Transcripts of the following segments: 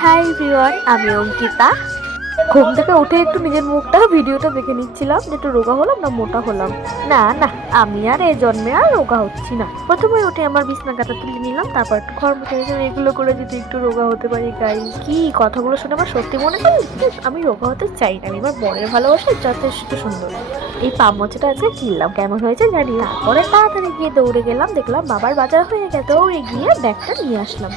Hi everyone, আমি অঙ্কিতা। ঘুম থেকে উঠে একটু নিজের মুখটা ভিডিওটা দেখে নিচ্ছিলাম যে একটু রোগা হলাম না মোটা হলাম। না না, আমি আর এই জন্মে আর রোগা হচ্ছি না। প্রথমে উঠে আমার বিছনা কাঁথা তুলে নিলাম, তারপর একটু ঘর মুছে নিলাম। এগুলো করে যদি একটু রোগা হতে পারি গাইস, কি কথাগুলো শুনে আমার সত্যি মনে হয় আমি রোগা হতে চাই না। আমি আমার বরের ভালোবাসা যথেষ্ট সুন্দর। এই পা মোচাটা আজকে কিনলাম, কেমন হয়েছে জানি না। তারপরে তাড়াতাড়ি গিয়ে দৌড়ে গেলাম, দেখলাম বাবার বাজার হয়ে গেছে। দৌড়ে গিয়ে ব্যাগটা নিয়ে আসলাম।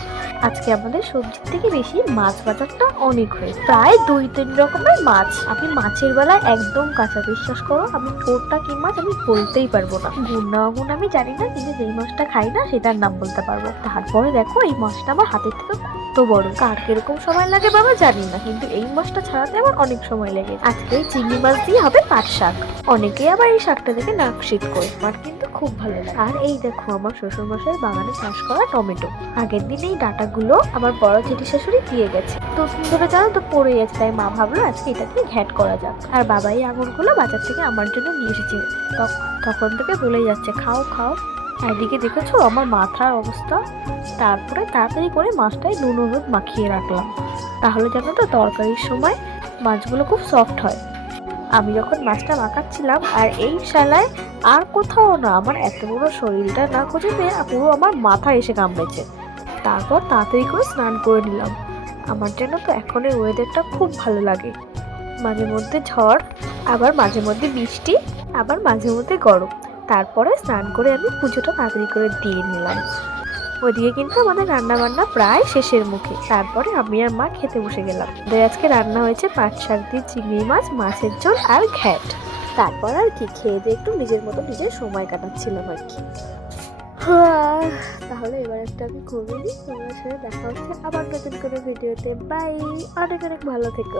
আজকে আমাদের সবজির থেকে বেশি মাছ বাজারটা অনেক হয়েছে, প্রায় 2-3 রকমের মাছ। আমি মাছের বেলায় একদম কাঁচা, বিশ্বাস করো আমি ঠোঁটটা কি মাছ আমি বলতেই পারবো না, গুণ না অগুণ আমি জানি না, কিন্তু যেই মাছটা খাই না সেটার নাম বলতে পারবো। তারপরে দেখো এই মাছটা আমার হাতের থেকে কত বড়। কার কিরকম সময় লাগে বাবা জানি না, কিন্তু এই মাছটা ছাড়াতে আমার অনেক সময় লেগে। আজকে এই চিংড়ি মাছ দিয়ে হবে পাট শাক। অনেকেই আবার এই শাকটা দেখে নাক শীত করে, আমার কিন্তু খুব ভালো লাগে। আর এই দেখো আমার শ্বশুর মশাই বাগানে চাষ করা টমেটো। আগের দিন এই ডাটাগুলো আমার বড় জেঠি শাশুড়ি দিয়ে গেছে, তো ধরে জানো তো পড়ে গেছে, তাই মা ভাবলো আজকে এটাকে ঘ্যাট করা যাক। আর বাবা এই আঙুরগুলো বাজার থেকে আমার জন্য নিয়ে এসেছে। তখন থেকে বলে যাচ্ছে খাও খাও। এদিকে দেখেছো আমার মাথার অবস্থা। তারপরে তাড়াতাড়ি করে মাছটায় নুন হলুদ মাখিয়ে রাখলাম, তাহলে জানো তো তরকারির সময় মাছগুলো খুব সফট হয়। আমি যখন মাছটা মাখাচ্ছিলাম আর এই শালায় আর কোথাও না, আমার এত বড় শরীরটা না খুঁজে পেয়ে পুরো আমার মাথা এসে কামড়েছে। তারপর তাড়াতাড়ি করে স্নান করে নিলাম। আমার জন্য তো এখন এই ওয়েদারটা খুব ভালো লাগে। মাঝে মধ্যে ঝড়, আবার মাঝে মধ্যে বৃষ্টি, আবার মাঝে মধ্যে গরম। তারপরে স্নান করে আমি পুজোটা তাড়াতাড়ি করে দিয়ে নিলাম। ওদিকে কিন্তু আমাদের রান্না বান্না প্রায় শেষের মুখে। তারপরে আমি আর মা খেতে বসে গেলাম। আজকে রান্না হয়েছে পাট শাক দিয়ে চিংড়ি মাছ, মাছের ঝোল আর ঘ্যাট। তারপর আর কি খেয়ে দিয়ে একটু নিজের মতো নিজের সময় কাটাচ্ছিলাম আর কি। তাহলে এবার একটা আমি ঘুমিয়ে নিই। তোমার সাথে দেখা হচ্ছে আবার নতুন কোনো ভিডিওতে। বাই, অনেক অনেক ভালো থেকো।